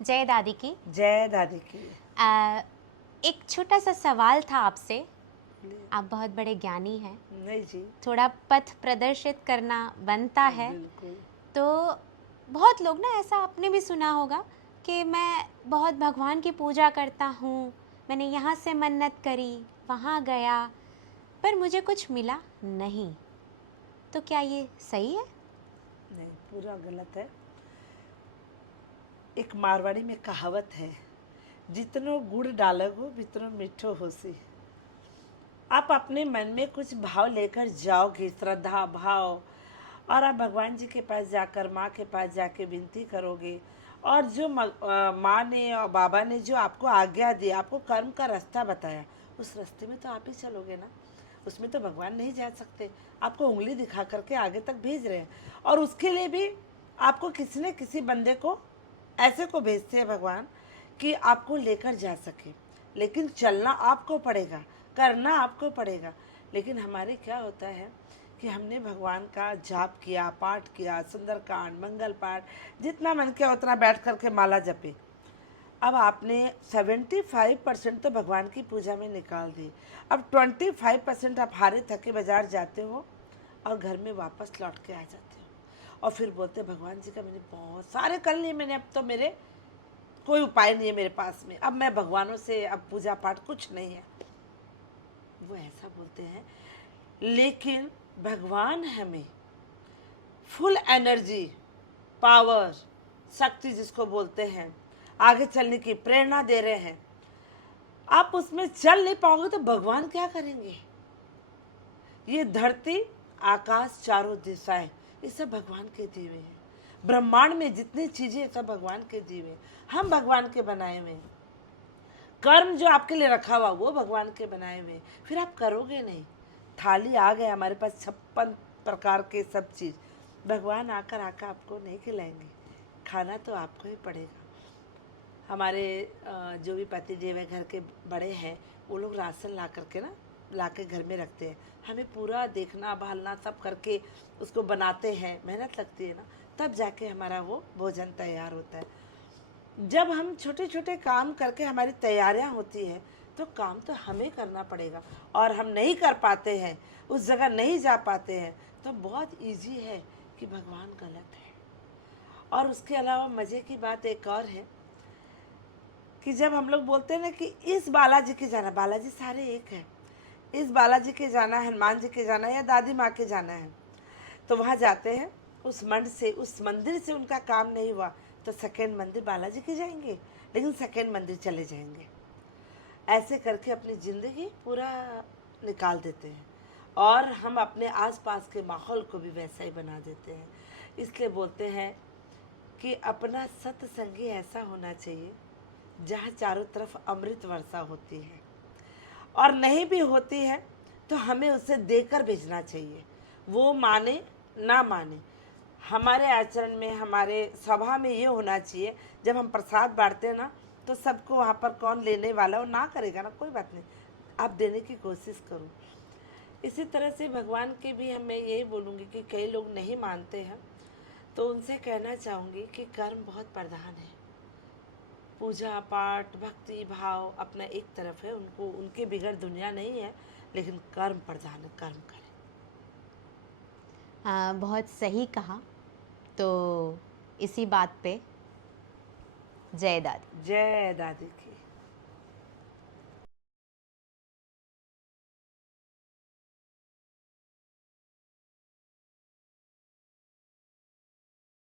जय दादी की। जय दादी की। एक छोटा सा सवाल था आपसे। आप बहुत बड़े ज्ञानी हैं, नहीं जी, थोड़ा पथ प्रदर्शित करना बनता है। बिल्कुल। तो बहुत लोग ना, ऐसा आपने भी सुना होगा कि मैं बहुत भगवान की पूजा करता हूँ, मैंने यहाँ से मन्नत करी, वहाँ गया, पर मुझे कुछ मिला नहीं। तो क्या ये सही है? नहीं, पूरा गलत है। एक मारवाड़ी में कहावत है, जितनो गुड़ डालोगो वितनो मीठो होसी। आप अपने मन में कुछ भाव लेकर जाओगे, श्रद्धा भाव, और आप भगवान जी के पास जाकर, माँ के पास जाके विनती करोगे, और जो माँ ने और बाबा ने जो आपको आज्ञा दी, आपको कर्म का रास्ता बताया, उस रास्ते में तो आप ही चलोगे ना। उसमें तो भगवान नहीं जा सकते, आपको उंगली दिखा करके आगे तक भेज रहे हैं। और उसके लिए भी आपको किसी न किसी बंदे को ऐसे को भेजते हैं भगवान कि आपको लेकर जा सके। लेकिन चलना आपको पड़ेगा, करना आपको पड़ेगा। लेकिन हमारे क्या होता है कि हमने भगवान का जाप किया, पाठ किया, सुंदरकांड, मंगल पाठ, जितना मन किया उतना बैठ करके माला जपे। अब आपने 75% तो भगवान की पूजा में निकाल दी। अब 25% आप हारे थके बाजार जाते हो और घर में वापस लौट के आ जाते हो, और फिर बोलते भगवान जी का मैंने बहुत सारे कर लिए मैंने, अब तो मेरे कोई उपाय नहीं है मेरे पास में, अब मैं भगवानों से अब पूजा पाठ कुछ नहीं है। वो ऐसा बोलते हैं, लेकिन भगवान हमें फुल एनर्जी, पावर, शक्ति जिसको बोलते हैं, आगे चलने की प्रेरणा दे रहे हैं। आप उसमें चल नहीं पाओगे तो भगवान क्या करेंगे? ये धरती, आकाश, चारों दिशाएं, ये सब भगवान के दिए हुए हैं। ब्रह्मांड में जितनी चीजें सब भगवान के दिए हुए हैं, हम भगवान के बनाए हुए हैं। कर्म जो आपके लिए रखा हुआ वो भगवान के बनाए हुए, फिर आप करोगे नहीं। थाली आ गए हमारे पास 56 प्रकार के सब चीज़, भगवान आकर आपको नहीं खिलाएंगे, खाना तो आपको ही पड़ेगा। हमारे जो भी पति देव है, घर के बड़े हैं, वो लोग राशन ला करके ना, ला के घर में रखते हैं। हमें पूरा देखना भालना सब करके उसको बनाते हैं, मेहनत लगती है ना, तब जाके हमारा वो भोजन तैयार होता है। जब हम छोटे छोटे काम करके हमारी तैयारियां होती है, तो काम तो हमें करना पड़ेगा, और हम नहीं कर पाते हैं, उस जगह नहीं जा पाते हैं, तो बहुत इजी है कि भगवान गलत है। और उसके अलावा मज़े की बात एक और है कि जब हम लोग बोलते हैं ना कि इस बालाजी के जाना, बालाजी सारे एक है, इस बालाजी के जाना है, हनुमान जी के जाना है, या दादी माँ के जाना है, तो वहाँ जाते हैं, उस मंड से, उस मंदिर से उनका काम नहीं हुआ तो सेकंड मंदिर बालाजी के जाएंगे, लेकिन सेकंड मंदिर चले जाएंगे। ऐसे करके अपनी ज़िंदगी पूरा निकाल देते हैं, और हम अपने आसपास के माहौल को भी वैसा ही बना देते हैं। इसलिए बोलते हैं कि अपना सत्संगी ऐसा होना चाहिए जहाँ चारों तरफ अमृत वर्षा होती है, और नहीं भी होती है तो हमें उसे देकर भेजना चाहिए। वो माने ना माने, हमारे आचरण में, हमारे सभा में ये होना चाहिए, जब हम प्रसाद बांटते हैं ना, तो सबको वहाँ पर कौन लेने वाला, वो ना करेगा ना, कोई बात नहीं, आप देने की कोशिश करो। इसी तरह से भगवान के भी मैं यही बोलूँगी कि कई लोग नहीं मानते हैं, तो उनसे कहना चाहूँगी कि कर्म बहुत प्रधान है। पूजा पाठ भक्ति भाव अपना एक तरफ है, उनको उनके बिगड़ दुनिया नहीं है, लेकिन कर्म प्रधान है, कर्म करें। बहुत सही कहा। तो इसी बात पे जय दादी। जय दादी की।